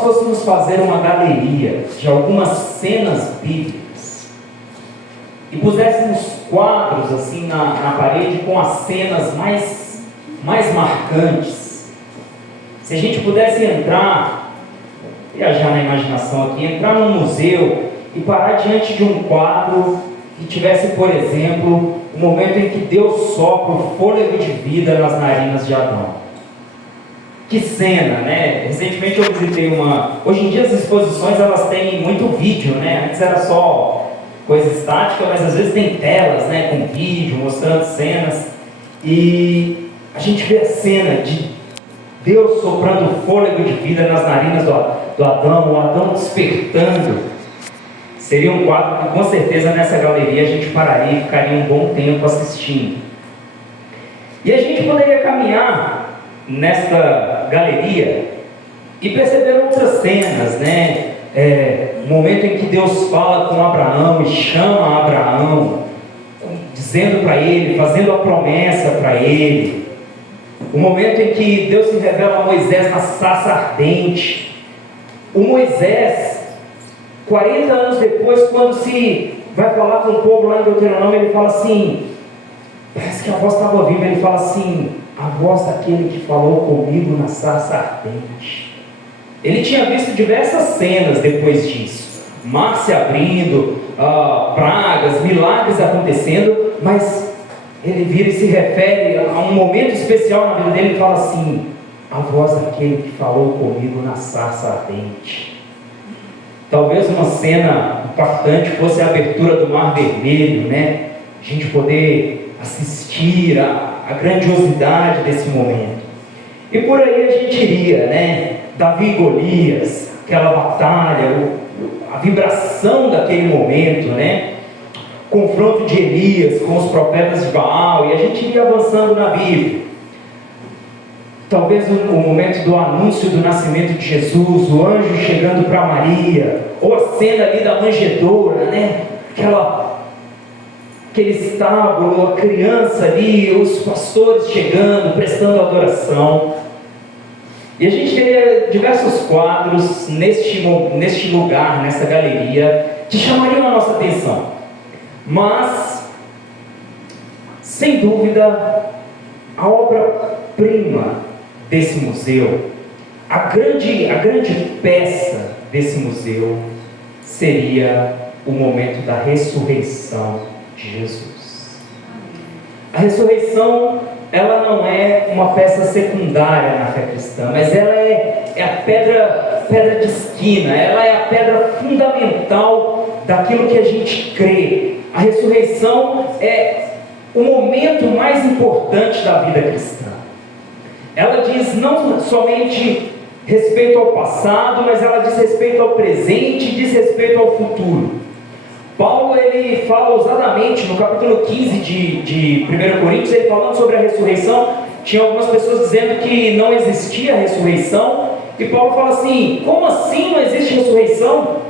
nós fôssemos fazer uma galeria de algumas cenas bíblicas e puséssemos quadros assim na parede com as cenas mais marcantes, se a gente pudesse viajar na imaginação aqui, entrar num museu e parar diante de um quadro que tivesse, por exemplo, o momento em que Deus sopra o fôlego de vida nas narinas de Adão. Que cena, né? Recentemente eu visitei Hoje em dia as exposições elas têm muito vídeo, né? Antes era só coisa estática, mas às vezes tem telas, né? Com vídeo, mostrando cenas. E a gente vê a cena de Deus soprando o fôlego de vida nas narinas do Adão, o Adão despertando. Seria um quadro que com certeza nessa galeria a gente pararia e ficaria um bom tempo assistindo. E a gente poderia caminhar nesta galeria e perceber outras cenas, né? O momento em que Deus fala com Abraão e chama Abraão, dizendo para ele, fazendo a promessa para ele. O momento em que Deus se revela a Moisés na sarça ardente. O Moisés, 40 anos depois, quando se vai falar com o povo lá em Deuteronômio, ele fala assim, parece que a voz estava viva, ele fala assim, a voz daquele que falou comigo na sarça ardente. Ele tinha visto diversas cenas depois disso, mar se abrindo, pragas, milagres acontecendo, mas ele vira e se refere a um momento especial na vida dele e fala assim, a voz daquele que falou comigo na sarça ardente. Talvez uma cena impactante fosse a abertura do Mar Vermelho, né? A gente poder assistir a grandiosidade desse momento. E por aí a gente iria, né? Davi e Golias, aquela batalha, a vibração daquele momento, né? Confronto de Elias com os profetas de Baal, e a gente iria avançando na Bíblia. Talvez o momento do anúncio do nascimento de Jesus, o anjo chegando para Maria, ou a cena ali da manjedoura, né? Aquele estábulo, a criança ali, os pastores chegando, prestando adoração. E a gente teria diversos quadros neste lugar, nessa galeria, que chamariam a nossa atenção. Mas, sem dúvida, a obra-prima desse museu, a grande peça desse museu, seria o momento da ressurreição de Jesus. A ressurreição, ela não é uma peça secundária na fé cristã, mas ela é a pedra de esquina, ela é a pedra fundamental daquilo que a gente crê. A ressurreição é o momento mais importante da vida cristã. Ela diz não somente respeito ao passado, mas ela diz respeito ao presente e diz respeito ao futuro. Paulo, ele fala ousadamente no capítulo 15 de 1 Coríntios, ele falando sobre a ressurreição. Tinha algumas pessoas dizendo que não existia ressurreição, e Paulo fala assim, como assim não existe ressurreição?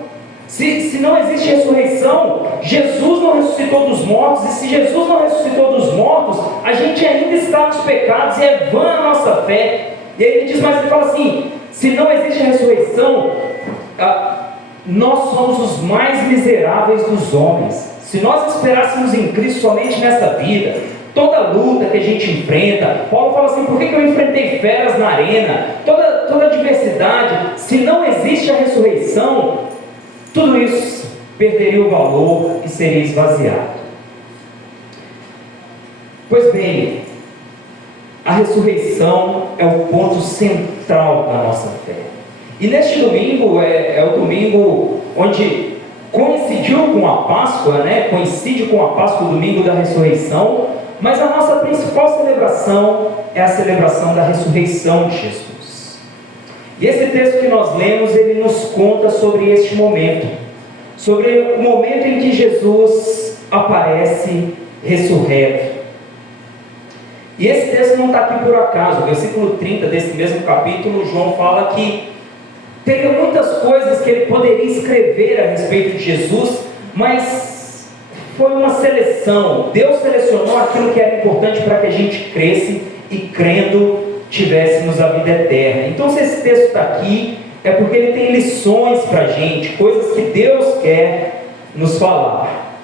Se não existe ressurreição, Jesus não ressuscitou dos mortos, e se Jesus não ressuscitou dos mortos, a gente ainda está nos pecados e é vã a nossa fé. E aí ele diz, mas ele fala assim, se não existe ressurreição, nós somos os mais miseráveis dos homens. Se nós esperássemos em Cristo somente nesta vida, toda luta que a gente enfrenta, Paulo fala assim, por que eu enfrentei feras na arena, toda adversidade, se não existe a ressurreição, tudo isso perderia o valor e seria esvaziado. Pois bem, a ressurreição é o ponto central da nossa fé. E neste domingo é o domingo onde coincidiu com a Páscoa, né? Coincide com a Páscoa, o domingo da ressurreição, mas a nossa principal celebração é a celebração da ressurreição de Jesus. E esse texto que nós lemos, ele nos conta sobre este momento, sobre o momento em que Jesus aparece ressurreto. E esse texto não está aqui por acaso. O versículo 30 desse mesmo capítulo, João fala que teria muitas coisas que ele poderia escrever a respeito de Jesus, mas foi uma seleção. Deus selecionou aquilo que era importante para que a gente cresce e, crendo, tivéssemos a vida eterna. Então, se esse texto está aqui, é porque ele tem lições para a gente, coisas que Deus quer nos falar.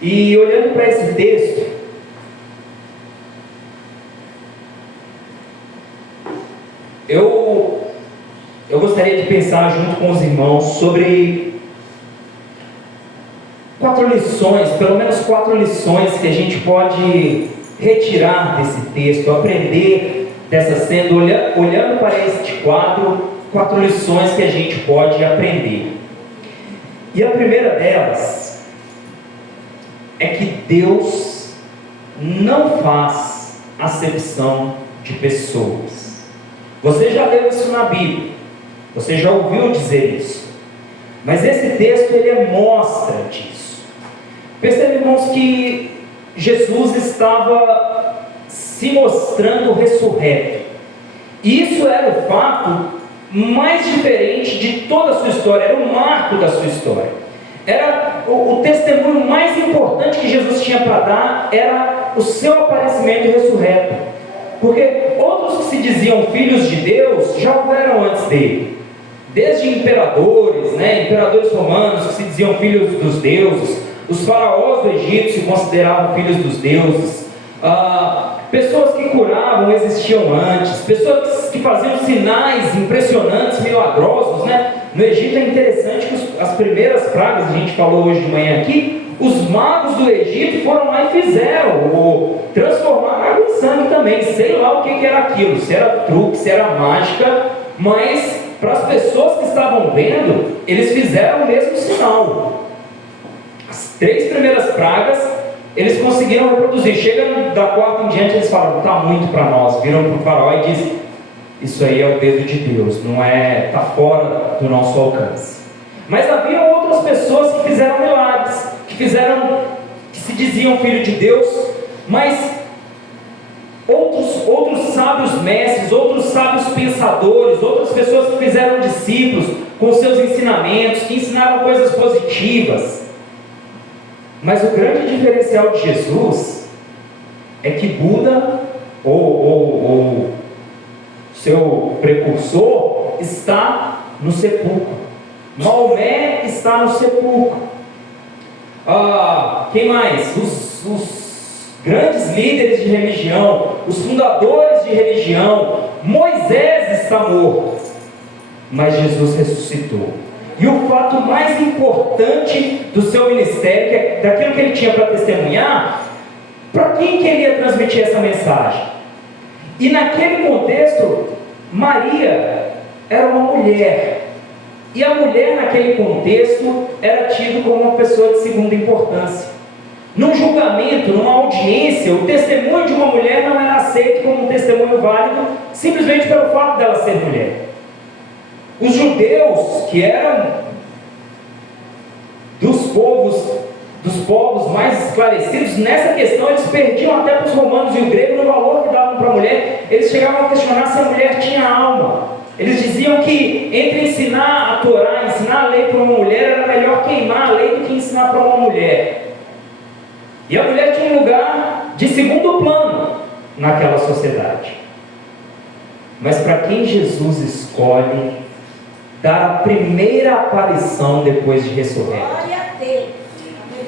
E olhando para esse texto, eu gostaria de pensar junto com os irmãos sobre 4 lições, pelo menos 4 lições que a gente pode retirar desse texto, aprender dessa cena, olhando para este quadro, 4 lições que a gente pode aprender. E a primeira delas é que Deus não faz acepção de pessoas. Você já leu isso na Bíblia, você já ouviu dizer isso, mas esse texto ele mostra disso. Percebe, irmãos, que Jesus estava se mostrando ressurreto. Isso era o fato mais diferente de toda a sua história, era o marco da sua história. Era o testemunho mais importante que Jesus tinha para dar, era o seu aparecimento ressurreto. Porque outros que se diziam filhos de Deus já houveram antes dele. Desde imperadores, imperadores romanos que se diziam filhos dos deuses, os faraós do Egito se consideravam filhos dos deuses, pessoas que curavam existiam antes, pessoas que faziam sinais impressionantes, milagrosos, No Egito é interessante que as primeiras pragas, a gente falou hoje de manhã aqui, os magos do Egito foram lá e fizeram, ou transformaram água em sangue também, sei lá o que era aquilo, se era truque, se era mágica, mas para as pessoas que estavam vendo, eles fizeram o mesmo sinal. As 3 primeiras pragas, eles conseguiram reproduzir. Chega da 4ª em diante, eles falam, está muito para nós. Viram para o faraó e dizem, isso aí é o dedo de Deus, não é, está fora do nosso alcance. Mas havia outras pessoas que fizeram milagres, que se diziam filho de Deus, mas outros sábios mestres, outros sábios pensadores, outras pessoas que fizeram discípulos com seus ensinamentos, que ensinaram coisas positivas. Mas o grande diferencial de Jesus é que Buda, ou seu precursor, está no sepulcro. Maomé está no sepulcro. Quem mais? Os grandes líderes de religião, os fundadores de religião, Moisés está morto, mas Jesus ressuscitou. E o fato mais importante do seu ministério, que é daquilo que ele tinha para testemunhar, para quem que ele ia transmitir essa mensagem? E naquele contexto, Maria era uma mulher. E a mulher naquele contexto era tida como uma pessoa de segunda importância. Num julgamento, numa audiência, o testemunho de uma mulher não era aceito como um testemunho válido, simplesmente pelo fato dela ser mulher. Os judeus, que eram dos povos mais esclarecidos, nessa questão eles perdiam até para os romanos e o grego no valor que davam para a mulher. Eles chegavam a questionar se a mulher tinha alma. Eles diziam que entre ensinar a Torá, ensinar a lei para uma mulher, era melhor queimar a lei do que ensinar para uma mulher. E a mulher tinha um lugar de segundo plano naquela sociedade. Mas para quem Jesus escolhe dar a primeira aparição depois de ressurreto,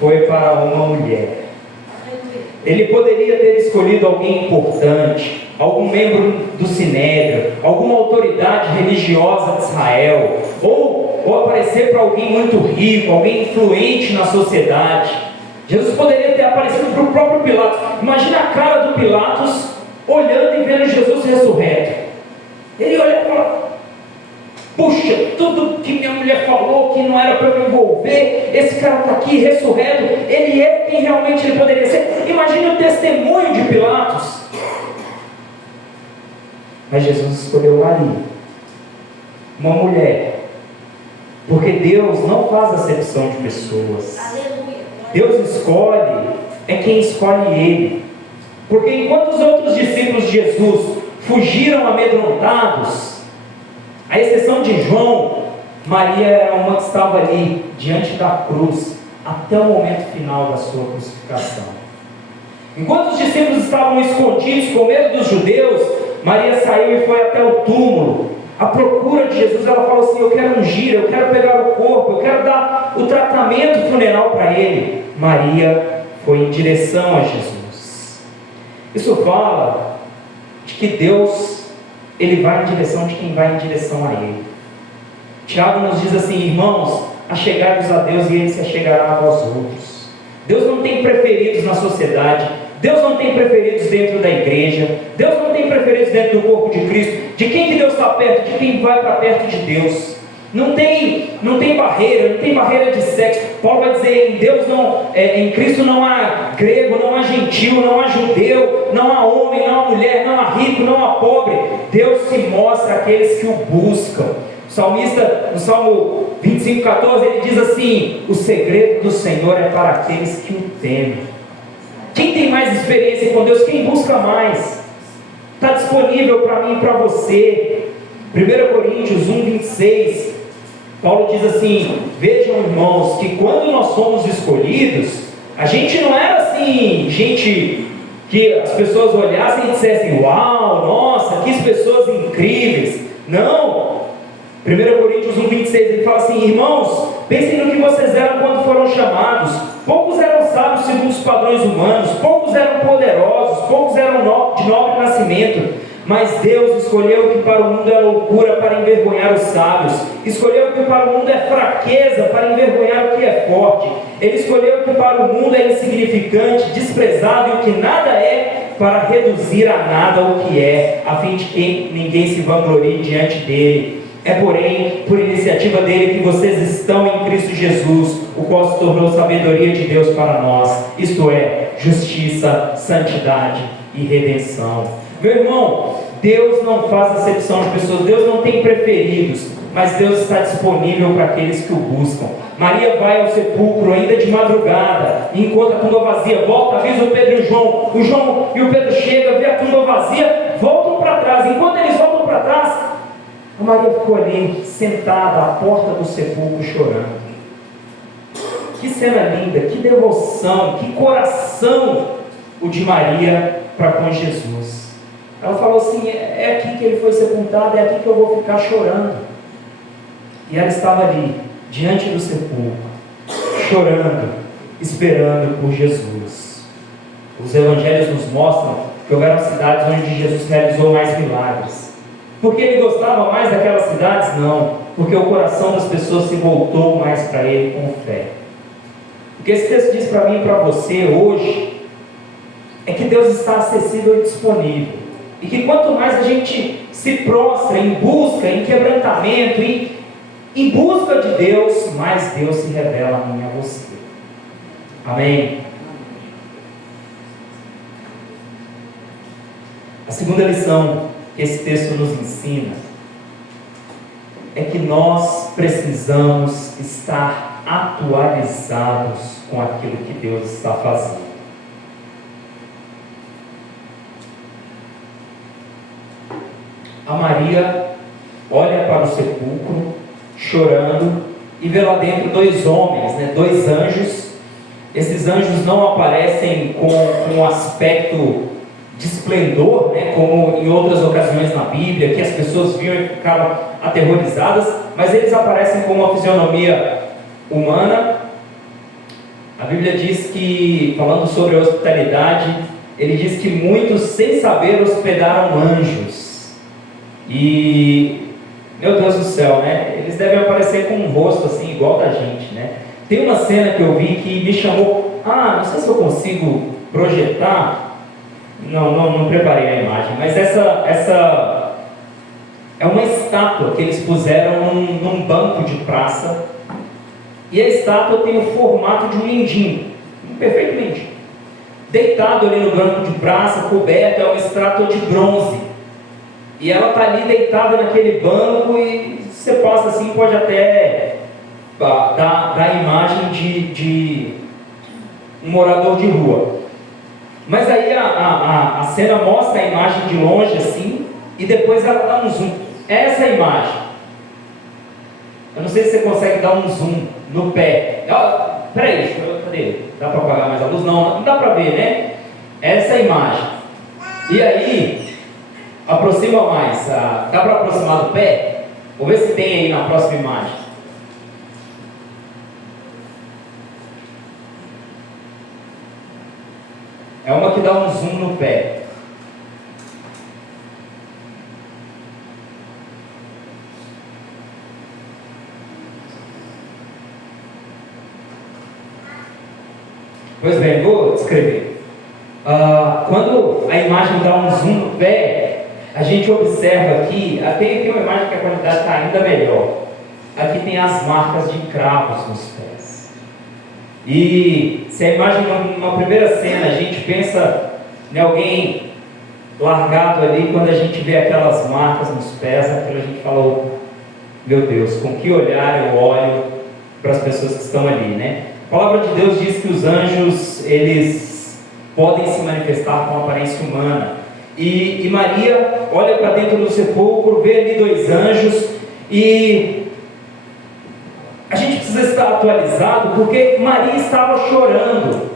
foi para uma mulher. Ele poderia ter escolhido alguém importante, algum membro do Sinédrio, alguma autoridade religiosa de Israel, ou aparecer para alguém muito rico, alguém influente na sociedade. Jesus poderia ter aparecido para o próprio Pilatos. Imagina a cara do Pilatos olhando e vendo Jesus ressurreto. Ele olha e fala, puxa, tudo que minha mulher falou que não era para eu me envolver, esse cara está aqui ressurreto, ele é quem realmente ele poderia ser. Imagina o testemunho de Pilatos. Mas Jesus escolheu Maria, uma mulher, porque Deus não faz acepção de pessoas. Aleluia. Deus escolhe, é quem escolhe Ele. Porque enquanto os outros discípulos de Jesus fugiram amedrontados, à exceção de João, Maria era uma que estava ali, diante da cruz, até o momento final da sua crucificação. Enquanto os discípulos estavam escondidos com medo dos judeus, Maria saiu e foi até o túmulo, à procura de Jesus. Ela falou assim: eu quero ungir, eu quero pegar o corpo, eu quero dar o tratamento funeral para ele. Maria foi em direção a Jesus. Isso fala de que Deus, ele vai em direção de quem vai em direção a ele. Tiago nos diz assim: irmãos, achegai-vos a Deus e ele se achegará a vós outros. Deus não tem preferidos na sociedade, Deus não tem preferidos dentro da igreja, Deus não tem preferidos dentro do corpo de Cristo. De quem que Deus está perto? De quem vai para perto de Deus. Não tem barreira, não tem barreira de sexo. Paulo vai dizer: em Deus em Cristo não há grego, não há gentil, não há judeu, não há homem, não há mulher, não há rico, não há pobre. Deus se mostra àqueles que o buscam. O salmista, no Salmo 25:14, ele diz assim: o segredo do Senhor é para aqueles que o temem. Quem tem mais experiência com Deus? Quem busca mais? Está disponível para mim e para você. 1 Coríntios 1:26, Paulo diz assim: vejam, irmãos, que quando nós fomos escolhidos, a gente não era assim, gente que as pessoas olhassem e dissessem: uau, nossa, que pessoas incríveis. Não. 1 Coríntios 1:26, ele fala assim: irmãos, pensem no que vocês eram quando foram chamados. Poucos eram sábios segundo os padrões humanos, poucos eram poderosos, poucos eram de nobre nascimento. Mas Deus escolheu o que para o mundo é loucura para envergonhar os sábios. Escolheu o que para o mundo é fraqueza para envergonhar o que é forte. Ele escolheu o que para o mundo é insignificante, desprezado e o que nada é, para reduzir a nada o que é, a fim de que ninguém se vanglorie diante dele. É, porém, por iniciativa dele que vocês estão em Cristo Jesus, o qual se tornou sabedoria de Deus para nós, isto é, justiça, santidade e redenção. Meu irmão, Deus não faz acepção de pessoas, Deus não tem preferidos, mas Deus está disponível para aqueles que o buscam. Maria vai ao sepulcro ainda de madrugada e encontra a tumba vazia, volta, avisa o Pedro e o João e o Pedro chega, vê a tumba vazia, voltam para trás. Enquanto eles voltam para trás, a Maria ficou ali, sentada à porta do sepulcro, chorando. Que cena linda, que devoção, que coração o de Maria para com Jesus. Ela falou assim: é aqui que ele foi sepultado, é aqui que eu vou ficar chorando. E ela estava ali, diante do sepulcro, chorando, esperando por Jesus. Os evangelhos nos mostram que houveram cidades onde Jesus realizou mais milagres. Porque ele gostava mais daquelas cidades? Não, porque o coração das pessoas se voltou mais para ele com fé. O que esse texto diz para mim e para você hoje é que Deus está acessível e disponível, e que quanto mais a gente se prostra em busca, em quebrantamento, em busca de Deus, mais Deus se revela a mim e a você. Amém? A segunda lição que esse texto nos ensina é que nós precisamos estar atualizados com aquilo que Deus está fazendo. A Maria olha para o sepulcro, chorando, e vê lá dentro dois homens, dois anjos. Esses anjos não aparecem com um aspecto de esplendor, como em outras ocasiões na Bíblia, que as pessoas viam e ficavam aterrorizadas, mas eles aparecem com uma fisionomia humana. A Bíblia diz que, falando sobre a hospitalidade, ele diz que muitos, sem saber, hospedaram anjos. E, meu Deus do céu, eles devem aparecer com um rosto assim, igual da gente, Tem uma cena que eu vi que me chamou, não sei se eu consigo projetar, não preparei a imagem, mas essa é uma estátua que eles puseram num banco de praça, e a estátua tem o formato de um mendigo, um perfeito mendigo, deitado ali no banco de praça, coberto, é uma estátua de bronze. E ela está ali deitada naquele banco, e você passa assim, pode até dar a imagem de um morador de rua. Mas aí a cena mostra a imagem de longe assim, e depois ela dá um zoom. Essa imagem, eu não sei se você consegue dar um zoom no pé. Peraí, cadê? Dá para apagar mais a luz? Não dá para ver, Essa imagem. E aí, Aproxima mais. Dá para aproximar do pé? Vou ver se tem aí na próxima imagem. É uma que dá um zoom no pé. Pois bem, vou descrever. Quando a imagem dá um zoom no pé, a gente observa aqui, tem uma imagem que a qualidade está ainda melhor. Aqui tem as marcas de cravos nos pés. E se a imagem, numa primeira cena, a gente pensa em alguém largado ali, quando a gente vê aquelas marcas nos pés, aquilo a gente fala, meu Deus, com que olhar eu olho para as pessoas que estão ali, né? A palavra de Deus diz que os anjos, eles podem se manifestar com aparência humana. E Maria olha para dentro do sepulcro, vê ali 2 anjos, e a gente precisa estar atualizado, porque Maria estava chorando,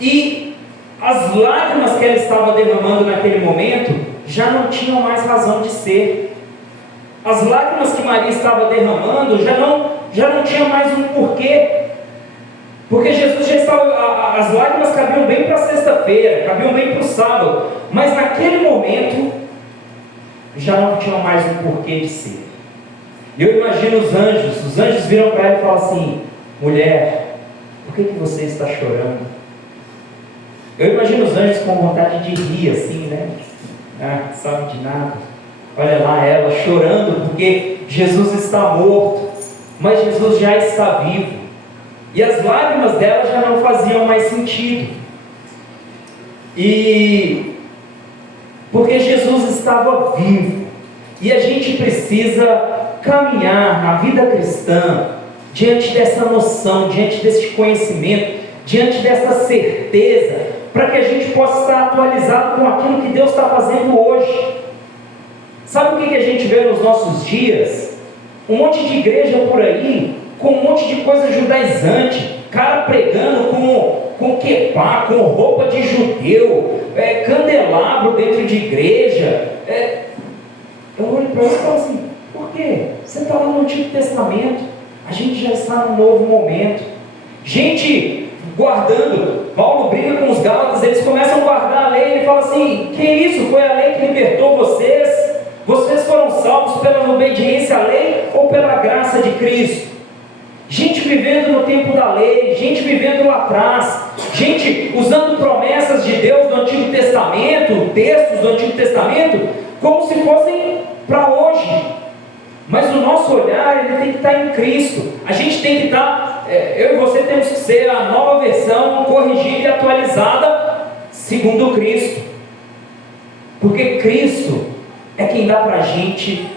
e as lágrimas que ela estava derramando naquele momento, já não tinham mais razão de ser. As lágrimas que Maria estava derramando, já não tinha mais um porquê. Porque Jesus já estava, as lágrimas cabiam bem para sexta-feira, cabiam bem para o sábado, mas naquele momento, já não tinha mais um porquê de ser. E eu imagino os anjos viram para ela e falam assim, mulher, por que você está chorando? Eu imagino os anjos com vontade de rir assim, né? Sabe de nada. Olha lá ela chorando porque Jesus está morto, mas Jesus já está vivo. E as lágrimas dela já não faziam mais sentido. E porque Jesus estava vivo. E a gente precisa caminhar na vida cristã diante dessa noção, diante desse conhecimento, diante dessa certeza, para que a gente possa estar atualizado com aquilo que Deus está fazendo hoje. Sabe o que a gente vê nos nossos dias? Um monte de igreja por aí, com um monte de coisa judaizante, cara pregando com quepá, com roupa de judeu, candelabro dentro de igreja. Eu olho para isso e falo assim, por quê? Você está lá no Antigo Testamento, a gente já está no novo momento. Gente guardando, Paulo briga com os Gálatas, eles começam a guardar a lei, ele fala assim, que isso? Foi a lei que libertou vocês? Vocês foram salvos pela obediência à lei ou pela graça de Cristo? Gente vivendo no tempo da lei, gente vivendo lá atrás, gente usando promessas de Deus do Antigo Testamento, textos do Antigo Testamento, como se fossem para hoje. Mas o nosso olhar, ele tem que estar em Cristo. A gente tem que estar, eu e você temos que ser a nova versão, corrigida e atualizada, segundo Cristo. Porque Cristo é quem dá para a gente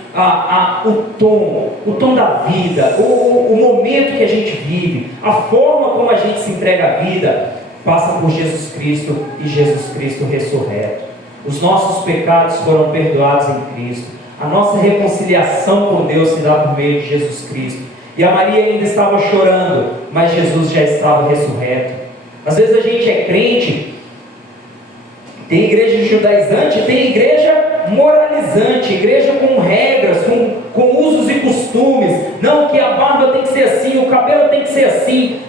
o tom da vida, o momento que a gente vive, a forma como a gente se entrega à vida, passa por Jesus Cristo e Jesus Cristo ressurreto. Os nossos pecados foram perdoados em Cristo. A nossa reconciliação com Deus se dá por meio de Jesus Cristo. E a Maria ainda estava chorando, mas Jesus já estava ressurreto. Às vezes a gente é crente, tem igreja judaizante, tem igreja moralizante, igreja com regras, com usos e costumes. Não, que a barba tem que ser assim, o cabelo tem que ser assim,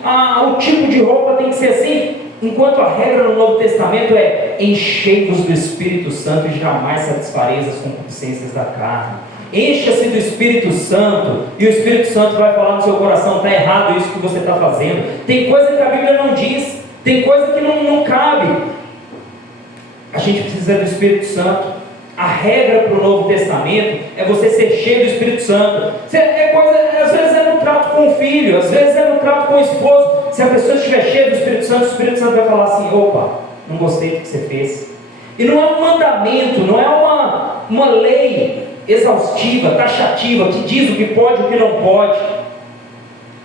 o tipo de roupa tem que ser assim. Enquanto a regra no Novo Testamento é enchei-vos do Espírito Santo e jamais satisfareis as concupiscências da carne. Encha-se do Espírito Santo e o Espírito Santo vai falar no seu coração, está errado isso que você está fazendo. Tem coisa que a Bíblia não diz, tem coisa que não cabe. A gente precisa do Espírito Santo. A regra para o Novo Testamento é você ser cheio do Espírito Santo. Às vezes é no trato com o filho, às vezes é no trato com o esposo. Se a pessoa estiver cheia do Espírito Santo, o Espírito Santo vai falar assim, opa, não gostei do que você fez. E não é um mandamento, não é uma lei exaustiva, taxativa, que diz o que pode e o que não pode.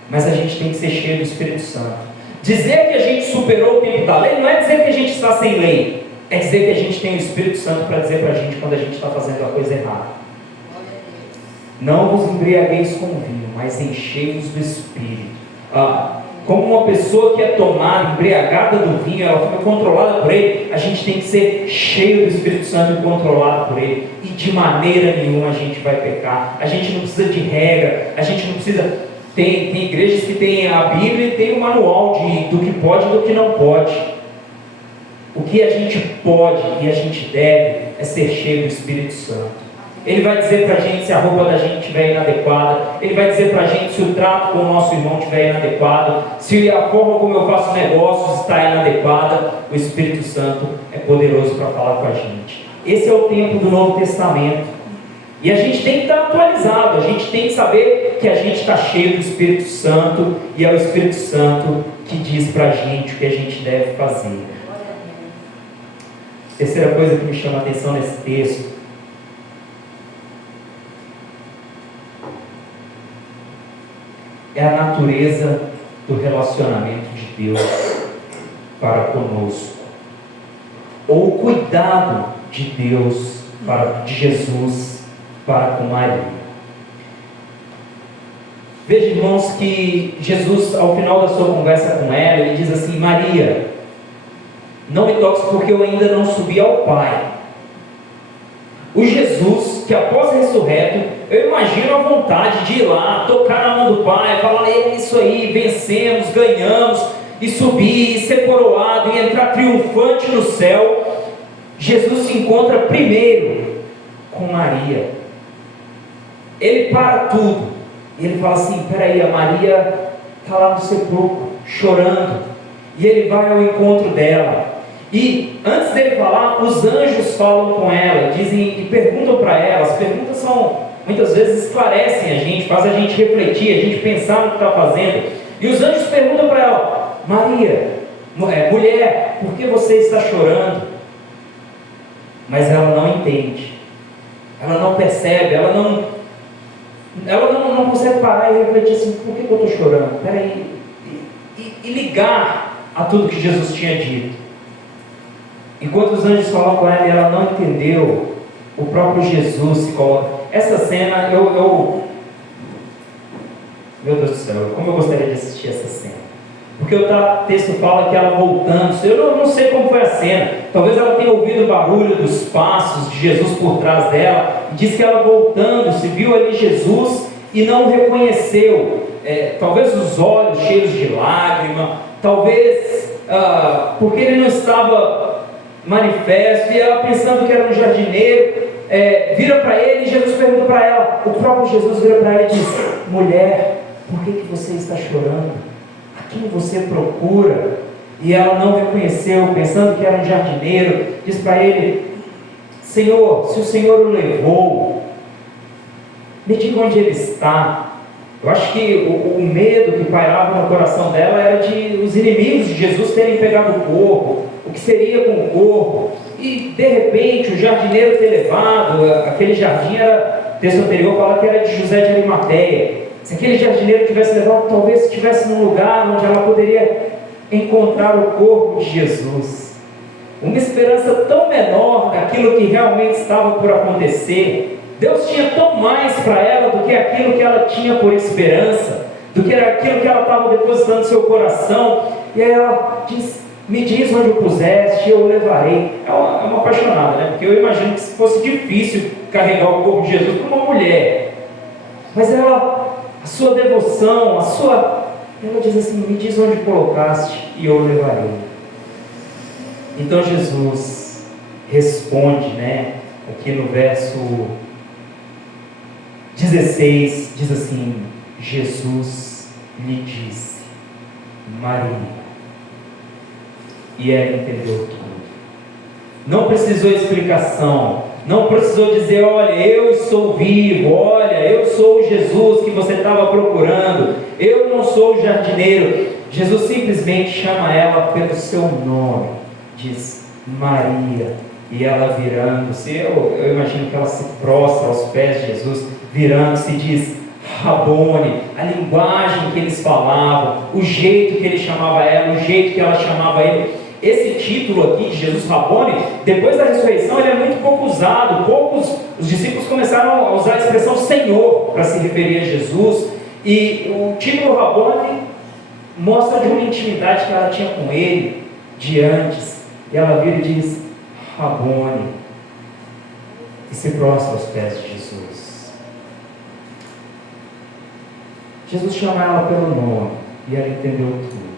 Mas a gente tem que ser cheio do Espírito Santo. Dizer que a gente superou o tempo da lei não é dizer que a gente está sem lei. É dizer que a gente tem o Espírito Santo para dizer para a gente quando a gente está fazendo a coisa errada. Não vos embriagueis com vinho, mas enchei-vos do Espírito. como uma pessoa que é tomada, embriagada do vinho, ela fica controlada por ele. A gente tem que ser cheio do Espírito Santo e controlado por ele, e de maneira nenhuma a gente vai pecar. A gente não precisa de regra, a gente não precisa. Tem igrejas que tem a Bíblia e tem o manual do que pode e do que não pode. O que a gente pode e a gente deve é ser cheio do Espírito Santo. Ele vai dizer para a gente se a roupa da gente estiver inadequada. Ele vai dizer para a gente se o trato com o nosso irmão estiver inadequado, se a forma como eu faço negócios está inadequada. O Espírito Santo é poderoso para falar com a gente. Esse é o tempo do Novo Testamento. E a gente tem que estar atualizado, a gente tem que saber que a gente está cheio do Espírito Santo, e é o Espírito Santo que diz para a gente o que a gente deve fazer. Terceira coisa que me chama a atenção nesse texto é a natureza do relacionamento de Deus para conosco, ou o cuidado de Deus, de Jesus para com Maria. Veja, irmãos, que Jesus, ao final da sua conversa com ela, ele diz assim: Maria, não me toques porque eu ainda não subi ao Pai. O Jesus, que após ressurreto, eu imagino a vontade de ir lá, tocar na mão do Pai, falar: é isso aí, vencemos, ganhamos, e subir, e ser coroado, e entrar triunfante no céu. Jesus se encontra primeiro com Maria. Ele para tudo, e ele fala assim: peraí, a Maria está lá no sepulcro, chorando, e ele vai ao encontro dela. E antes dele falar, os anjos falam com ela, dizem e perguntam para ela. As perguntas muitas vezes esclarecem a gente, fazem a gente refletir, a gente pensar no que está fazendo. E os anjos perguntam para ela: Maria, mulher, por que você está chorando? Mas ela não entende, ela não percebe, ela não consegue parar e refletir assim: por que eu estou chorando? Peraí, e ligar a tudo que Jesus tinha dito. Enquanto os anjos falam com ela e ela não entendeu, o próprio Jesus se coloca. Essa cena, meu Deus do céu, como eu gostaria de assistir essa cena. Porque o texto fala que ela voltando, eu não sei como foi a cena, talvez ela tenha ouvido o barulho dos passos de Jesus por trás dela, e diz que ela voltando, se viu ali Jesus e não o reconheceu. Talvez os olhos cheios de lágrima, talvez porque ele não estava manifesto, e ela pensando que era um jardineiro, vira para ele, e Jesus pergunta para ela, o próprio Jesus vira para ela e diz: mulher, por que você está chorando? A quem você procura? E ela não reconheceu, pensando que era um jardineiro. Diz para ele: Senhor, se o Senhor o levou, me diga onde ele está. Eu acho que o medo que pairava no coração dela era de os inimigos de Jesus terem pegado o corpo, o que seria com o corpo, e de repente o jardineiro ter levado. Aquele jardim era, o texto anterior fala que era de José de Arimateia. Se aquele jardineiro tivesse levado, talvez estivesse num lugar onde ela poderia encontrar o corpo de Jesus. Uma esperança tão menor daquilo que realmente estava por acontecer. Deus tinha tão mais para ela do que aquilo que ela tinha por esperança, do que era aquilo que ela estava depositando no seu coração. E aí ela diz: me diz onde o puseste, eu o levarei. É uma apaixonada, né? Porque eu imagino que fosse difícil carregar o corpo de Jesus para uma mulher. Mas ela, a sua devoção, ela diz assim: me diz onde colocaste e eu o levarei. Então Jesus responde, né? Aqui no verso 16, diz assim: Jesus lhe disse: Maria. E ela entendeu tudo. Não precisou explicação, não precisou dizer: olha, eu estou vivo, olha, eu sou o Jesus que você estava procurando, eu não sou o jardineiro. Jesus simplesmente chama ela pelo seu nome, diz: Maria. E ela virando-se, eu imagino que ela se prostra aos pés de Jesus, virando-se e diz: Rabone. A linguagem que eles falavam, o jeito que ele chamava ela, o jeito que ela chamava ele. Esse título aqui de Jesus, Rabone, depois da ressurreição ele é muito pouco usado. Os discípulos começaram a usar a expressão Senhor para se referir a Jesus. E o título Rabone mostra de uma intimidade que ela tinha com ele de antes. E ela vira e diz: Rabone, e se prostra aos pés de Jesus. Jesus chama ela pelo nome e ela entendeu tudo.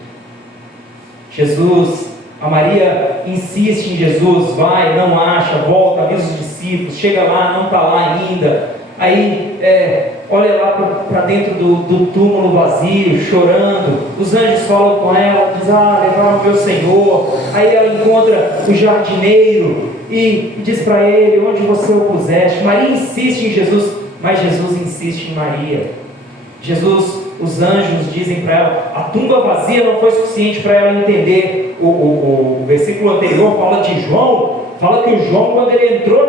A Maria insiste em Jesus, vai, não acha, volta, avisa os discípulos, chega lá, não está lá ainda. Aí olha lá para dentro do túmulo vazio, chorando. Os anjos falam com ela, diz: levaram o meu Senhor. Aí ela encontra o jardineiro e diz para ele: onde você o puseste? Maria insiste em Jesus, mas Jesus insiste em Maria. Os anjos dizem para ela, a tumba vazia não foi suficiente para ela entender. O versículo anterior fala de João, fala que o João, quando ele entrou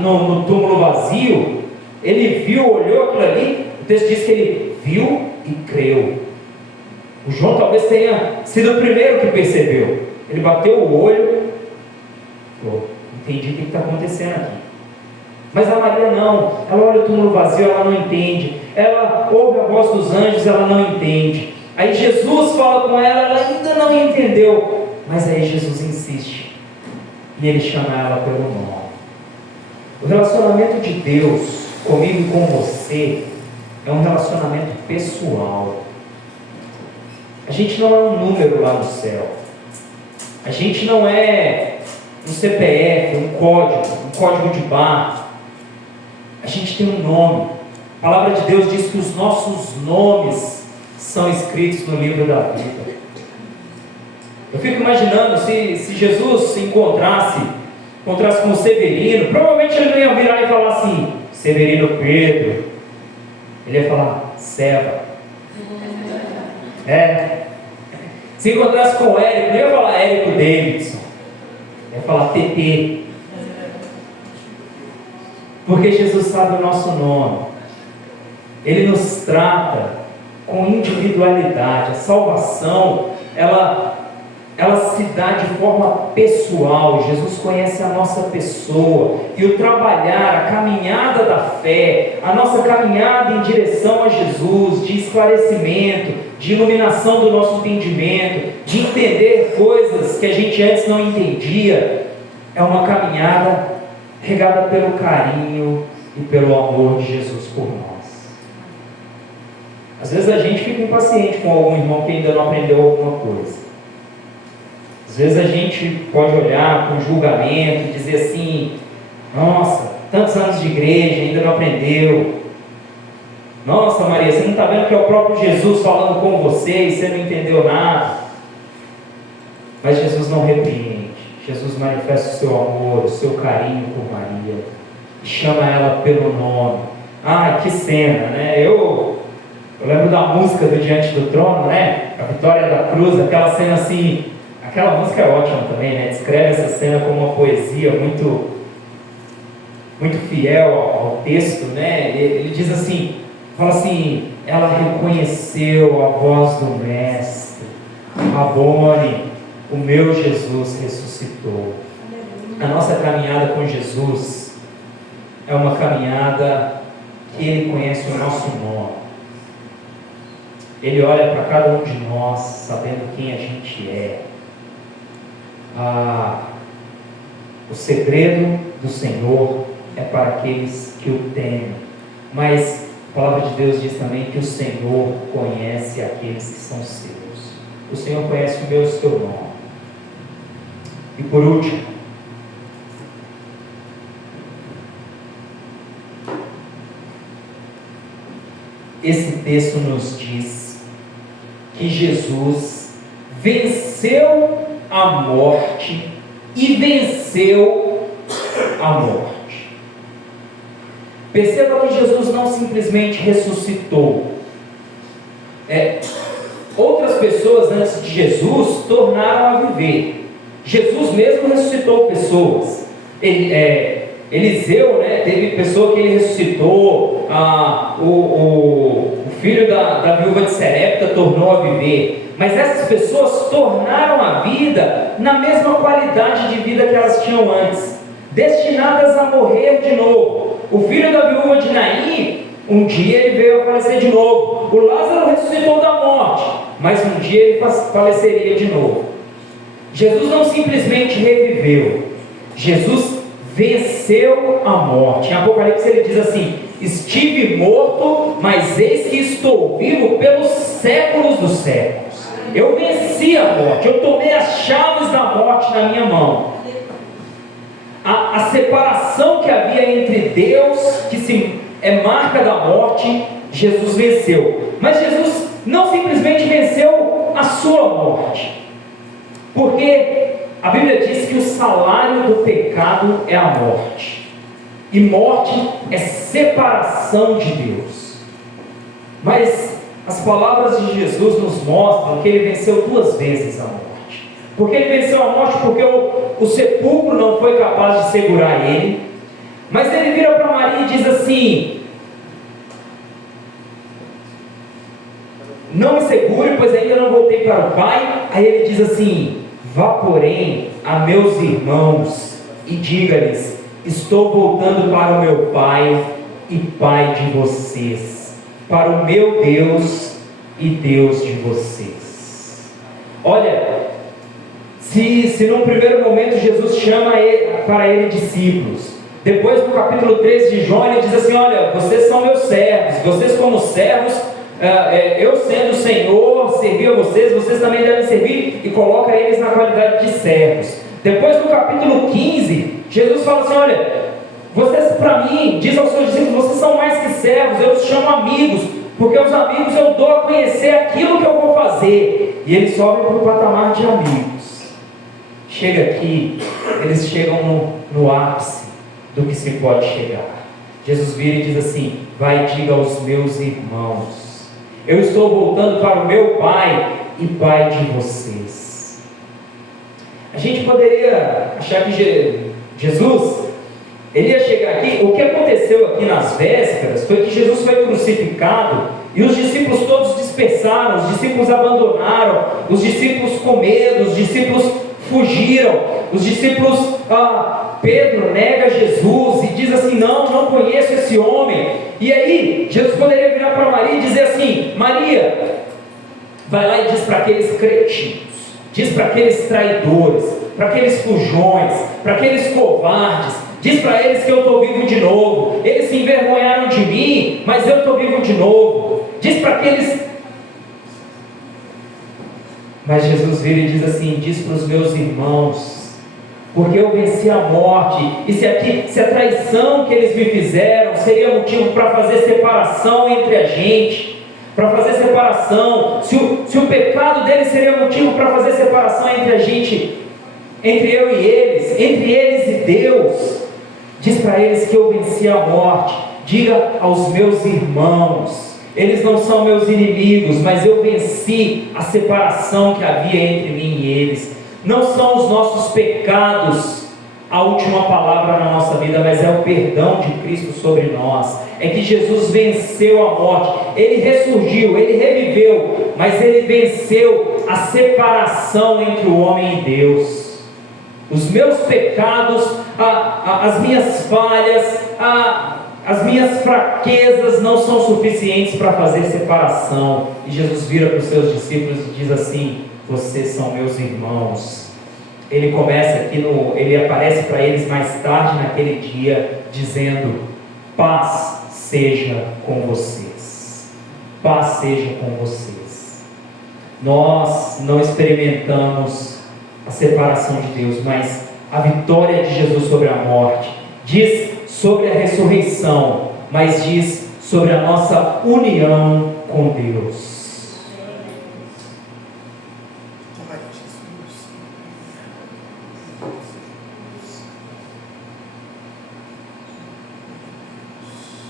no túmulo vazio, ele viu, olhou aquilo ali, o texto diz que ele viu e creu. O João talvez tenha sido o primeiro que percebeu. Ele bateu o olho, falou: entendi o que está acontecendo aqui. Mas a Maria não, ela olha o túmulo vazio, ela não entende. Ela ouve a voz dos anjos, ela não entende. Aí Jesus fala com ela, ela ainda não entendeu. Mas aí Jesus insiste e ele chama ela pelo nome. O relacionamento de Deus comigo e com você é um relacionamento pessoal. A gente não é um número lá no céu. A gente não é um CPF, um código de barra. A gente tem um nome. A palavra de Deus diz que os nossos nomes são escritos no livro da vida. Eu fico imaginando se Jesus se encontrasse com o Severino, provavelmente ele não ia virar e falar assim: Severino Pedro. Ele ia falar: Seva. Se encontrasse com o Érico, não ia falar Érico Davidson, ia falar TT. Porque Jesus sabe o nosso nome. Ele nos trata com individualidade. A salvação, ela se dá de forma pessoal. Jesus conhece a nossa pessoa. E o trabalhar, a caminhada da fé, a nossa caminhada em direção a Jesus, de esclarecimento, de iluminação do nosso entendimento, de entender coisas que a gente antes não entendia, é uma caminhada regada pelo carinho e pelo amor de Jesus por nós. Às vezes a gente fica impaciente com algum irmão que ainda não aprendeu alguma coisa. Às vezes a gente pode olhar com julgamento e dizer assim: nossa, tantos anos de igreja, ainda não aprendeu. Nossa, Maria, você não está vendo que é o próprio Jesus falando com você e você não entendeu nada? Mas Jesus não repreende. Jesus manifesta o seu amor, o seu carinho por Maria, e chama ela pelo nome. Que cena, né? Eu lembro da música do Diante do Trono, né? A Vitória da Cruz, aquela cena assim. Aquela música é ótima também, né? Descreve essa cena como uma poesia muito, muito fiel ao texto, né? Ele diz assim, fala assim: ela reconheceu a voz do Mestre, Rabone, o meu Jesus ressuscitou. A nossa caminhada com Jesus é uma caminhada que Ele conhece o nosso nome. Ele olha para cada um de nós, sabendo quem a gente é. O segredo do Senhor é para aqueles que o temem. Mas a palavra de Deus diz também que o Senhor conhece aqueles que são seus. O Senhor conhece o meu e o seu nome. E por último, esse texto nos diz que Jesus venceu a morte e venceu a morte. Perceba que Jesus não simplesmente ressuscitou. Outras pessoas antes de Jesus tornaram a viver. Jesus mesmo ressuscitou pessoas. Eliseu, né, teve pessoa que ele ressuscitou. O filho da viúva de Serepta tornou a viver. Mas essas pessoas tornaram a vida na mesma qualidade de vida que elas tinham antes, destinadas a morrer de novo. O filho da viúva de Naim, um dia ele veio a falecer de novo. O Lázaro ressuscitou da morte, mas um dia ele faleceria de novo. Jesus não simplesmente reviveu, Jesus venceu a morte. Em Apocalipse ele diz assim: estive morto, mas eis que estou vivo pelos séculos dos séculos. Eu venci a morte, eu tomei as chaves da morte na minha mão. A separação que havia entre Deus, que é marca da morte, Jesus venceu. Mas Jesus não simplesmente venceu a sua morte, porque a Bíblia diz que o salário do pecado é a morte, e morte é separação de Deus. Mas as palavras de Jesus nos mostram que ele venceu 2 vezes a morte. Porque ele venceu a morte porque o sepulcro não foi capaz de segurar ele. Mas ele vira para Maria e diz assim: não me segure, pois ainda não voltei para o Pai. Aí ele diz assim: vá porém a meus irmãos e diga-lhes: estou voltando para o meu Pai e Pai de vocês, para o meu Deus e Deus de vocês. Olha, se num primeiro momento Jesus chama para ele discípulos, depois no capítulo 13 de João ele diz assim: olha, vocês são meus servos, vocês como servos, eu sendo o Senhor, servir a vocês, vocês também devem servir, e coloca eles na qualidade de servos. Depois no capítulo 15, Jesus fala assim: olha, vocês para mim, diz aos seus discípulos, vocês são mais que servos, eu os chamo amigos, porque os amigos eu dou a conhecer aquilo que eu vou fazer. E eles sobem para o patamar de amigos. Chega aqui, eles chegam no ápice do que se pode chegar. Jesus vira e diz assim: vai, diga aos meus irmãos, eu estou voltando para o meu Pai e Pai de vocês. A gente poderia achar que Jesus, ele ia chegar aqui. O que aconteceu aqui nas vésperas foi que Jesus foi crucificado e os discípulos todos dispersaram, os discípulos abandonaram, os discípulos com medo, os discípulos fugiram, os discípulos, Pedro nega Jesus e diz assim: não conheço esse homem. E aí Jesus poderia virar para Maria e dizer assim: Maria, vai lá e diz para aqueles cretinos, diz para aqueles traidores, para aqueles fujões, para aqueles covardes, diz para eles que eu estou vivo de novo. Eles se envergonharam de mim, mas eu estou vivo de novo. Diz para aqueles... Mas Jesus vira e diz assim: diz para os meus irmãos, porque eu venci a morte. E se a traição que eles me fizeram seria motivo para fazer separação entre a gente, para fazer separação, se o pecado deles seria motivo para fazer separação entre a gente, entre eu e eles, entre eles e Deus, diz para eles que eu venci a morte. Diga aos meus irmãos, eles não são meus inimigos, mas eu venci a separação que havia entre mim e eles. Não são os nossos pecados a última palavra na nossa vida, mas é o perdão de Cristo sobre nós. É que Jesus venceu a morte, Ele ressurgiu, Ele reviveu, mas Ele venceu a separação entre o homem e Deus. Os meus pecados, as minhas falhas, as minhas fraquezas não são suficientes para fazer separação. E Jesus vira para os seus discípulos e diz assim: vocês são meus irmãos. Ele começa aqui, ele aparece para eles mais tarde naquele dia, dizendo: paz seja com vocês. Paz seja com vocês. Nós não experimentamos a separação de Deus, mas a vitória de Jesus sobre a morte. Diz sobre a ressurreição, mas diz sobre a nossa união com Deus.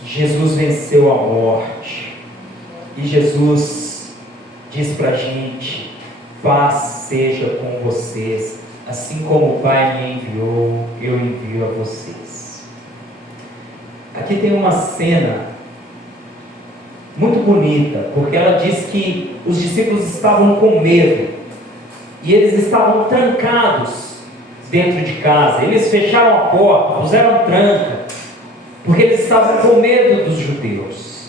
Jesus venceu a morte, e Jesus diz para a gente: paz seja com vocês, assim como o Pai me enviou, eu envio a vocês. Aqui tem uma cena muito bonita, porque ela diz que os discípulos estavam com medo, e eles estavam trancados dentro de casa. Eles fecharam a porta, puseram tranca, porque eles estavam com medo dos judeus.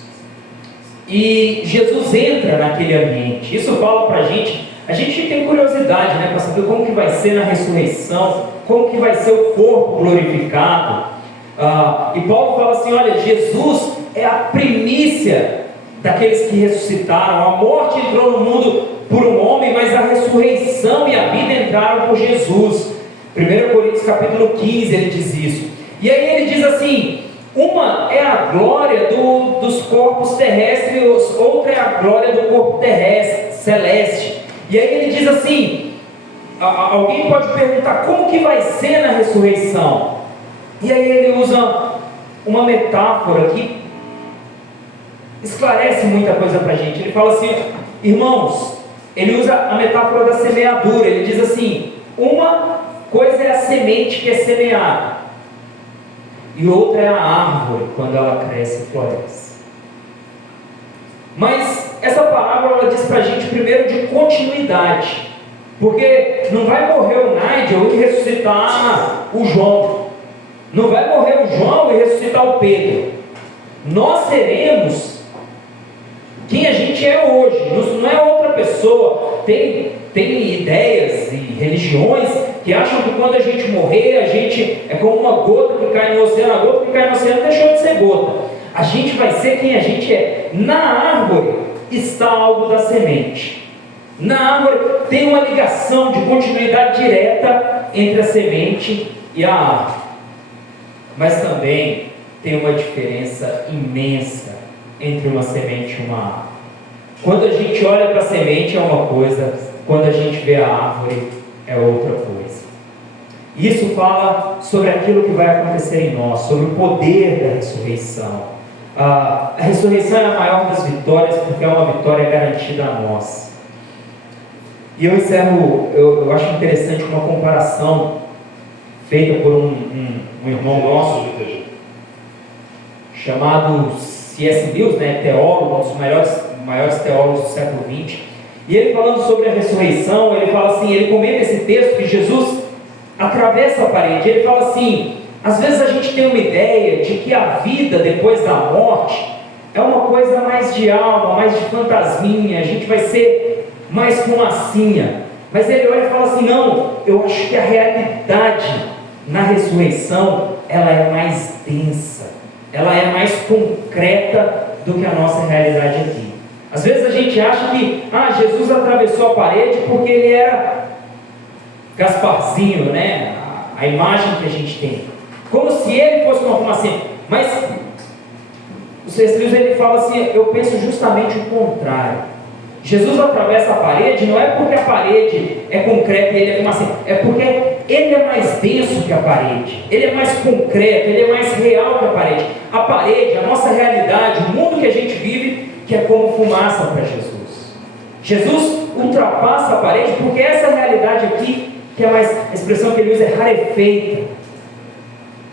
e Jesus entra naquele ambiente. Isso fala para a gente tem curiosidade, né, para saber como que vai ser na ressurreição, como que vai ser o corpo glorificado. E Paulo fala assim, olha, Jesus é a primícia daqueles que ressuscitaram. A morte entrou no mundo por um homem, mas a ressurreição e a vida entraram por Jesus. 1 Coríntios capítulo 15 ele diz isso. E aí ele diz assim, uma é a glória dos corpos terrestres, outra é a glória do corpo terrestre, celeste. E aí ele diz assim, alguém pode perguntar, como que vai ser na ressurreição? E aí ele usa uma metáfora que esclarece muita coisa para a gente. Ele fala assim, irmãos, ele usa a metáfora da semeadura. Ele diz assim, uma coisa é a semente que é semeada, e outra é a árvore quando ela cresce e floresce. Mas essa parábola ela diz para a gente primeiro de continuidade, porque não vai morrer o Nigel e ressuscitar o João, não vai morrer o João e ressuscitar o Pedro. Nós seremos quem a gente é hoje, não é outra pessoa. Tem ideias e religiões que acham que quando a gente morrer, a gente é como uma gota que cai no oceano. A gota que cai no oceano deixou de ser gota. A gente vai ser quem a gente é. Na árvore está algo da semente. Na árvore tem uma ligação de continuidade direta entre a semente e a árvore. Mas também tem uma diferença imensa entre uma semente e uma árvore. Quando a gente olha para a semente é uma coisa, quando a gente vê a árvore é outra coisa. Isso fala sobre aquilo que vai acontecer em nós, sobre o poder da ressurreição. A ressurreição é a maior das vitórias, porque é uma vitória garantida a nós. E eu encerro, eu acho interessante uma comparação feita por um irmão nosso, chamado C.S. Lewis, né, teólogo, um dos maiores teólogos do século XX. E ele falando sobre a ressurreição, ele fala assim, ele comenta esse texto que Jesus atravessa a parede. Ele fala assim, às vezes a gente tem uma ideia de que a vida depois da morte é uma coisa mais de alma, mais de fantasminha, a gente vai ser mais fumacinha. Mas ele olha e fala assim, não, eu acho que a realidade na ressurreição, ela é mais densa, ela é mais concreta do que a nossa realidade aqui. Às vezes a gente acha que Jesus atravessou a parede porque ele era Gasparzinho, né? A imagem que a gente tem, como se ele fosse uma fumacinha. Mas o C.S. Lewis ele fala assim, eu penso justamente o contrário. Jesus atravessa a parede não é porque a parede é concreta e ele é fumacinha, é porque ele é mais denso que a parede, ele é mais concreto, ele é mais real que a parede. A parede, a nossa realidade, o mundo que a gente vive, que é como fumaça para Jesus. Jesus ultrapassa a parede porque essa realidade aqui, que é mais, a expressão que ele usa é rarefeita,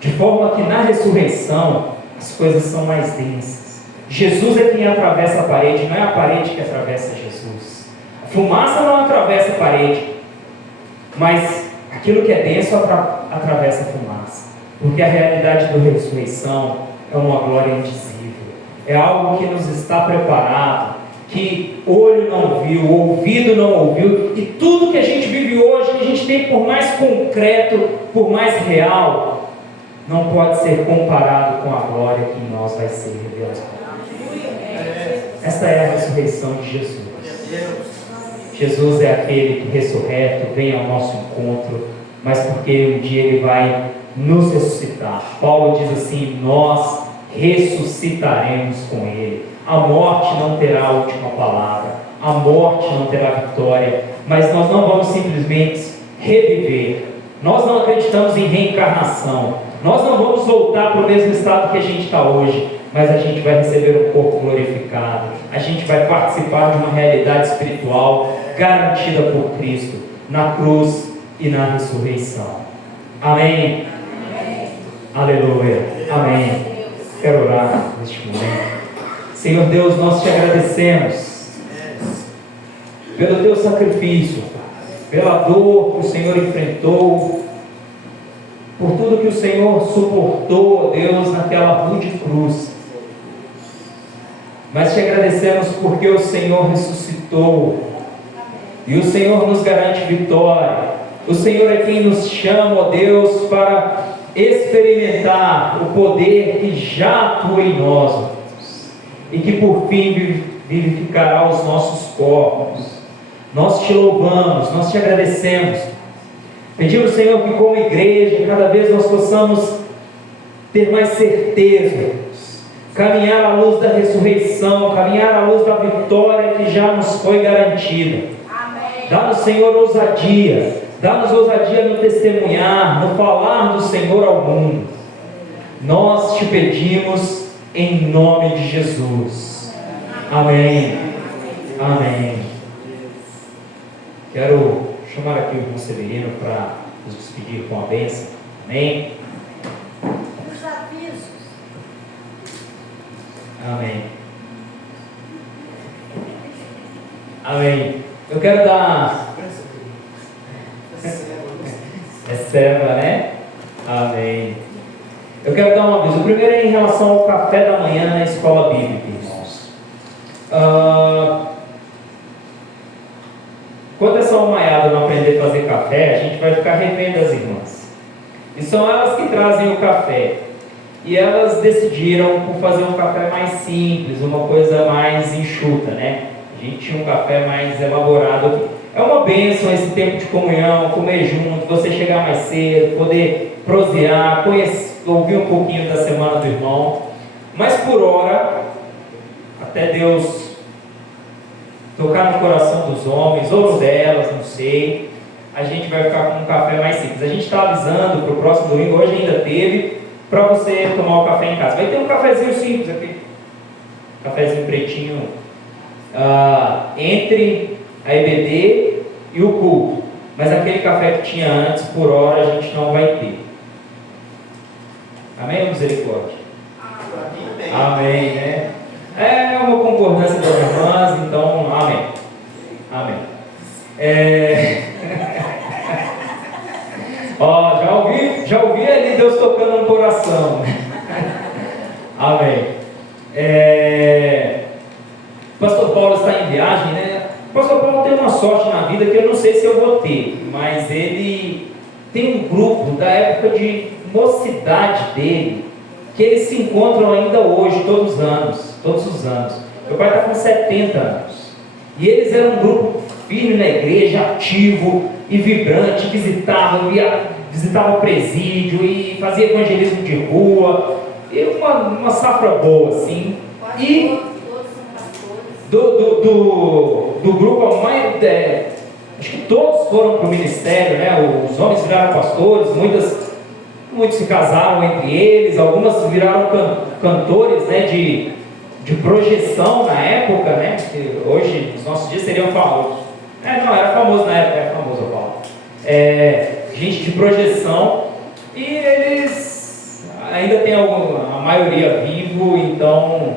de forma que na ressurreição as coisas são mais densas. Jesus é quem atravessa a parede, não é a parede que atravessa Jesus. A fumaça não atravessa a parede, mas aquilo que é denso atravessa a fumaça, porque a realidade da ressurreição é uma glória indizível. É algo que nos está preparado, que olho não viu, ouvido não ouviu, e tudo que a gente vive hoje, que a gente tem por mais concreto, por mais real, não pode ser comparado com a glória que em nós vai ser revelada. Esta é a ressurreição de Jesus. Jesus é aquele que ressurreto vem ao nosso encontro, mas porque um dia ele vai nos ressuscitar. Paulo diz assim, nós ressuscitaremos com ele. A morte não terá a última palavra, a morte não terá vitória, mas nós não vamos simplesmente reviver. Nós não acreditamos em reencarnação, nós não vamos voltar para o mesmo estado que a gente está hoje, mas a gente vai receber um corpo glorificado, a gente vai participar de uma realidade espiritual garantida por Cristo, na cruz e na ressurreição. Amém? Amém. Aleluia. Amém. Quero orar neste momento. Senhor Deus, nós te agradecemos pelo teu sacrifício, pela dor que o Senhor enfrentou, por tudo que o Senhor suportou, Deus, naquela rude cruz. mas te agradecemos porque o Senhor ressuscitou e o Senhor nos garante vitória. O Senhor é quem nos chama, ó Deus, para experimentar o poder que já atua em nós, ó Deus, e que por fim vivificará os nossos corpos. Nós te louvamos, nós te agradecemos. Pedimos, Senhor, que como igreja, cada vez nós possamos ter mais certeza, caminhar à luz da ressurreição, caminhar à luz da vitória que já nos foi garantida. Dá-nos, Senhor, ousadia. Dá-nos ousadia no testemunhar, no falar do Senhor ao mundo. Nós te pedimos em nome de Jesus. Amém. Amém. Quero chamar aqui o irmão Severino para nos despedir com a bênção. Amém. Os avisos. Amém. Amém. Eu quero dar... É serva, né? Amém. Eu quero dar um aviso. O primeiro é em relação ao café da manhã na escola bíblica, irmãos. Quando essa almaiada não aprender a fazer café, a gente vai ficar refém das irmãs. E são elas que trazem o café. E elas decidiram por fazer um café mais simples, uma coisa mais enxuta, né? A gente tinha um café mais elaborado aqui. É uma bênção esse tempo de comunhão, comer junto, você chegar mais cedo, poder prosear, ouvir um pouquinho da semana do irmão. Mas por hora, até Deus tocar no coração dos homens, ou delas, não sei, a gente vai ficar com um café mais simples. A gente está avisando para o próximo domingo, hoje ainda teve, para você tomar o café em casa. Vai ter um cafezinho simples aqui, cafezinho pretinho, entre a EBD e o culto, mas aquele café que tinha antes, por hora, a gente não vai ter. Amém ou misericórdia? Amém, né? É uma concordância das irmãs, então, amém. Amém. Ó, já ouvi ali Deus tocando no coração. Amém. Pastor Paulo está em viagem, né? O pastor Paulo tem uma sorte na vida que eu não sei se eu vou ter, mas ele tem um grupo da época de mocidade dele, que eles se encontram ainda hoje, todos os anos. Meu pai está com 70 anos. E eles eram um grupo firme na igreja, ativo e vibrante, visitava o presídio e fazia evangelismo de rua. E uma safra boa, assim. E do grupo, acho que todos foram para o ministério, né? Os homens viraram pastores, muitos se casaram entre eles, algumas viraram cantores, né, de projeção na época, né? Que hoje, nos nossos dias, seriam famosos. Não, era famoso na época, era famoso, Paulo. Gente de projeção, e eles ainda tem a maioria vivo, então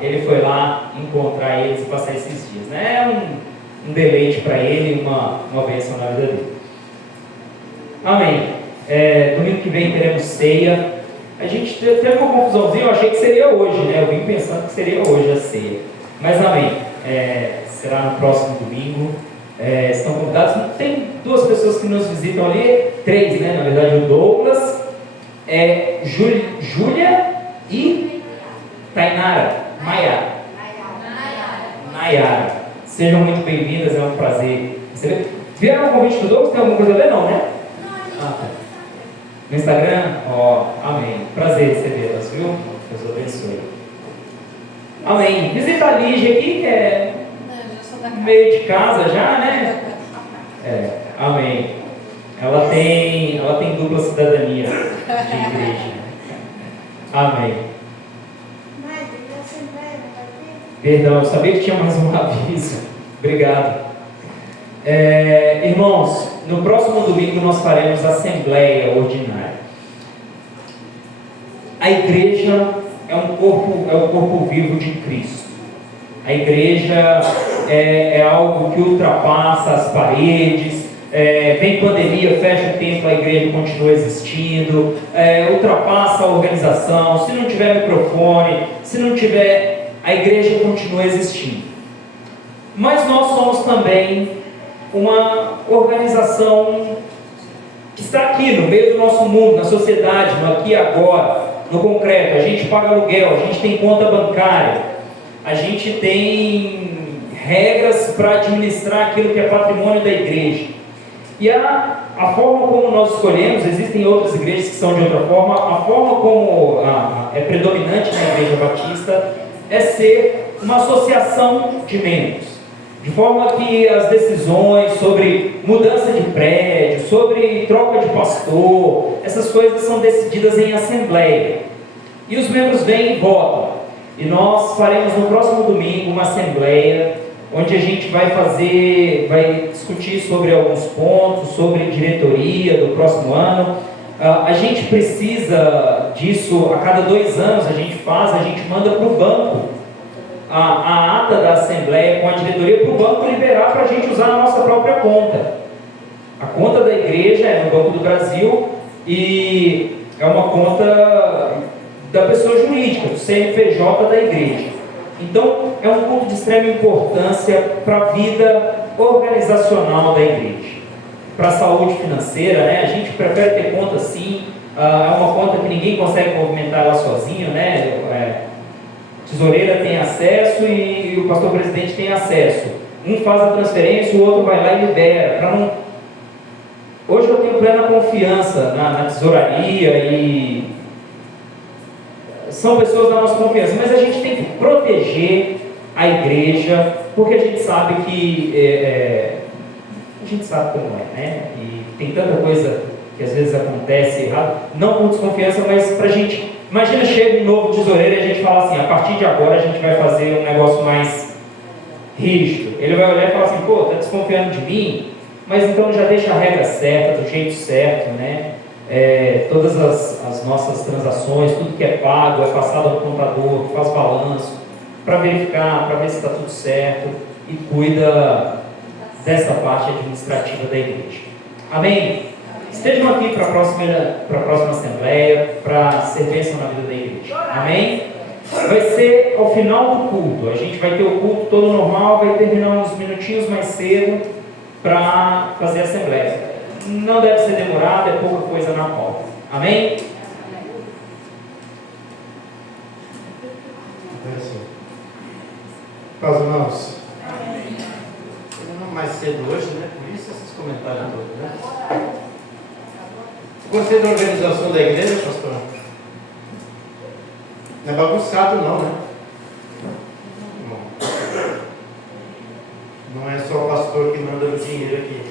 ele foi lá encontrar eles e passar esses dias, né? Um deleite para ele, uma bênção na vida dele. Amém. Domingo que vem teremos ceia. A gente teve uma confusãozinha, eu achei que seria hoje, né? Eu vim pensando que seria hoje a ceia. Mas amém. Será no próximo domingo. Estão convidados. Tem duas pessoas que nos visitam ali, três, né? Na verdade, o Douglas, Júlia e Tainara. Nayara. Sejam muito bem-vindas, é um prazer. Vieram o convite do Douglas? Tem alguma coisa a ver? Não, né? Tá. No Instagram? Amém. Prazer recebê-las, viu? Deus abençoe. Amém. Visita a Lígia aqui, que é meio de casa já, né? Amém. Ela tem dupla cidadania de igreja. Amém. Perdão, eu sabia que tinha mais um aviso. Obrigado. Irmãos, no próximo domingo nós faremos Assembleia Ordinária. A igreja é o corpo vivo de Cristo. A igreja é algo que ultrapassa as paredes. Vem pandemia, fecha o templo, a igreja continua existindo. Ultrapassa a organização. Se não tiver microfone, se não tiver a igreja continua existindo. Mas nós somos também uma organização que está aqui no meio do nosso mundo, na sociedade, no aqui e agora, no concreto. A gente paga aluguel, a gente tem conta bancária, a gente tem regras para administrar aquilo que é patrimônio da igreja. E a forma como nós escolhemos, existem outras igrejas que são de outra forma, a forma como é predominante na Igreja Batista é ser uma associação de membros. De forma que as decisões sobre mudança de prédio, sobre troca de pastor, essas coisas são decididas em assembleia. E os membros vêm e votam. E nós faremos no próximo domingo uma assembleia, onde a gente vai discutir sobre alguns pontos, sobre diretoria do próximo ano. A gente precisa disso, a cada 2 anos a gente manda para o banco a ata da Assembleia com a diretoria para o banco liberar para a gente usar a nossa própria conta. A conta da igreja é no Banco do Brasil e é uma conta da pessoa jurídica, do CNPJ da igreja. Então, é um ponto de extrema importância para a vida organizacional da igreja. Para a saúde financeira, né? A gente prefere ter conta sim, é uma conta que ninguém consegue movimentar ela sozinho, né? Tesoureira tem acesso e o pastor presidente tem acesso. Um faz a transferência, o outro vai lá e libera. Hoje eu tenho plena confiança na tesouraria e são pessoas da nossa confiança, mas a gente tem que proteger a igreja, porque a gente sabe que a gente sabe como é, né? E tem tanta coisa que às vezes acontece errado, não com desconfiança, mas para a gente. Imagina, chega um novo tesoureiro e a gente fala assim: a partir de agora a gente vai fazer um negócio mais rígido. Ele vai olhar e falar assim: pô, está desconfiando de mim? Mas então já deixa a regra certa, do jeito certo, né? Todas as nossas transações, tudo que é pago, é passado ao contador, faz balanço, para verificar, para ver se está tudo certo e cuida dessa parte administrativa da igreja. Amém? Estejam aqui para a próxima assembleia, para ser bênção na vida da igreja. Amém? Vai ser ao final do culto. A gente vai ter o culto todo normal, vai terminar uns minutinhos mais cedo para fazer a assembleia. Não deve ser demorado, é pouca coisa na pauta. Amém? Paz, irmãos. Mais cedo hoje, né? Por isso esses comentários todos, né? Gostei da organização da igreja, pastor? Não é bagunçado não, né? Não é só o pastor que manda o dinheiro aqui.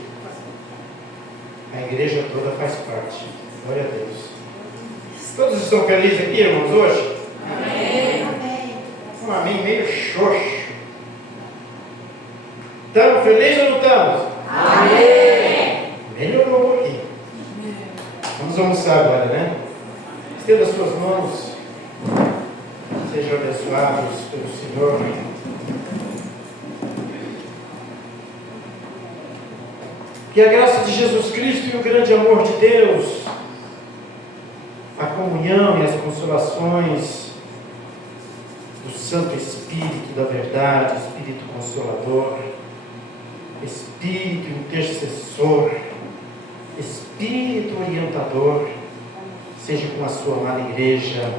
A igreja toda faz parte. Glória a Deus. Todos estão felizes aqui, irmãos, hoje? Amém. Um amém meio xoxo. Estamos felizes ou não estamos? Amém. Melhorou um pouquinho. Vamos almoçar agora, né? Estenda as suas mãos. Sejam abençoados pelo Senhor. Que a graça de Jesus Cristo e o grande amor de Deus, a comunhão e as consolações do Santo Espírito da verdade, Espírito Consolador, Espírito intercessor, Espírito orientador, seja com a sua amada igreja.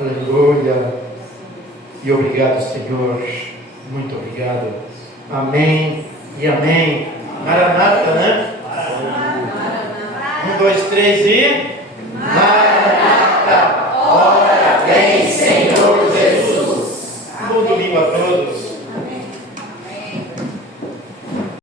Aleluia. E obrigado, Senhor. Muito obrigado. Amém e amém. Maranata, né? 1, 2, 3 e... Maranata, ora vem, Senhor Jesus. Todo língua toda.